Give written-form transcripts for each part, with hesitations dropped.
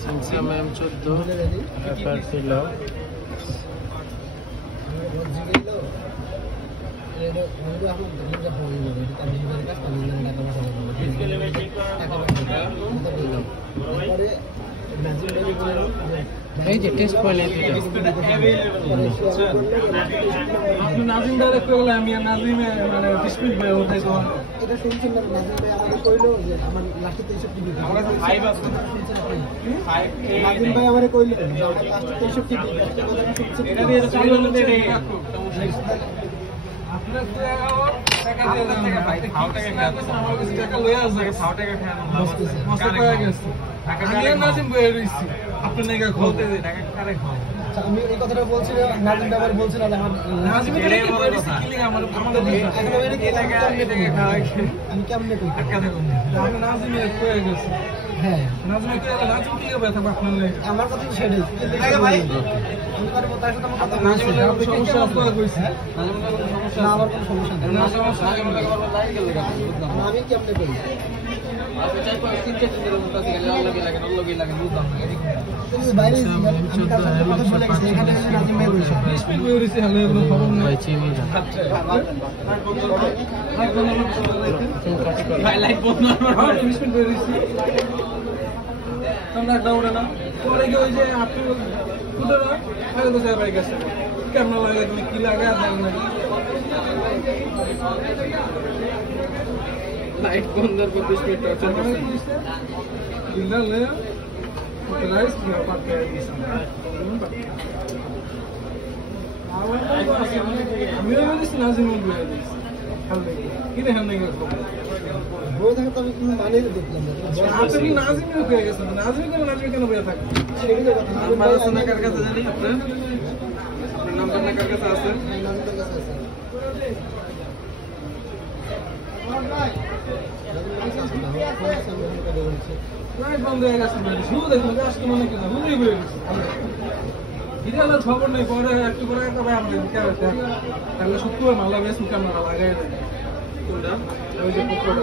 সিনসিয়াম M14 paper ছিল এই যে টেস্ট পয়েন্ট আপনি নাজিম ভাই কইলে আমি নাজিম মানে ডিসপ্লিট ভাই ওটাই তো এটা শুনছেন না নাজিম ভাই আমাকে কইলো যে আমার লাস্টে 63 দিবে আমার কাছে 5 আছে 5 নাজিম ভাই আমারে কইলো যে আমার লাস্টে 63 দিবে একটা কথা শুনছেন এটা দিয়ে চালু হতে দেই আপনার টাকা দিয়ে টাকা ভাই খাও টাকা খেয়ে আমার কাছে টাকা লয়ে আসবে খাও টাকা খেয়ে মস্ত কয়ে গেছে আমি নাজিম ভাই রইছি আপনি নাকি খাওতে টাকা কারে খাও আমি এই কথাটা বলছি নাজিম ভাই আমার বলছিল যে আমার নাজিম ভাই কি বলছে কি আমার আমাদের এখন আমি কি আমি কেমনে কই টাকা দেব আমি নাজিম ভাই কয়ে গেছে হ্যাঁ নাজিম ভাই কয়ে নাজিম কি হবে থাকবে আপনার লাগে আমার কথা তো সেটাই ভাই আমি পারবো তার সাথে আমার কথা নাজিম ভাই সমস্যা আছে কইছে নাজিম ভাই সমস্যা না আমার কোনো সমস্যা নেই না সমস্যা নাজিম ভাই বলবো লাই গেল আমি কেমনে করি আচ্ছা চাই পাঁচ তিন চার দিনের মতো আছে গেলে লগে লাগে বুঝলাম না বাইরে কথা বলে গেছে এখানে নাজিম ভাই বলছে স্পিড বেরিয়েছে হলে কোনো খবর নাই ভাই চিনি না ভাই লাইট বন্ধ আমার স্পিড বেরিয়েছে আমরা দাউড়ে না পরে গিয়ে ওই যে আপনি কুদে না আগে তো যাই গেছে কেমন লাগে তুমি কি লাগে আর জানি না লাইট বন্ধ করে 20 মিনিট টর্চার করছে ইল্লা লে রাইস কি পাতে দিছে আমি বলিস নাজিম বলে দিছি কি দেখেন নাই বই থাকে তো আমি কোনো মানে দেখলাম না আপনি নাজিম হয়ে গেছেন নাজিম কেন বইয়া থাকে সেটাই তো কথা আর মারাসনা কার কাছে জানি আপনার নাম্বার না কার কাছে আছে নাজিমের কাছে আছে লাইট বন্ধ হয়ে গেছে শুধু দেখুন আজকে মনে কি না হুদই হয়ে গেছে ইদালা খবর নেই পরে একটু করে একটা ভাই আমরা দিতে হবে তাহলে সত্যি মালা বেশ ক্যামেরা লাগাই দেয় কোনটা ওই যে পকড়া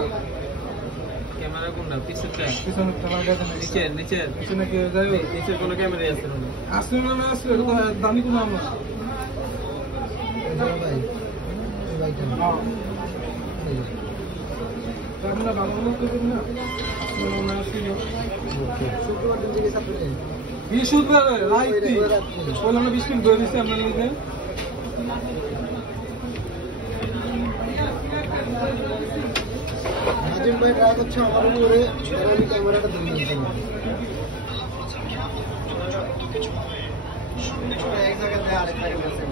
ক্যামেরা কোনটা পিছনে লাগাই দেয় নিচে কি যায় নিচে কোনো ক্যামেরা আছে না আছে তো দামি কোনো আমরা ভাই ভাইটা আমরা ভালো ভালো করব না না ছিল শুক্রবার দিন থেকে সাথে বৃহস্পতিবার রাইতে বলে আমরা 20 মিনিট ধরে দিচ্ছি আপনার লিখে নাজিম ভাই রাগ হচ্ছে আমার উপরে আমি ক্যামেরাটা ধরে নিয়েছি এক জায়গাতে আরেক জায়গায়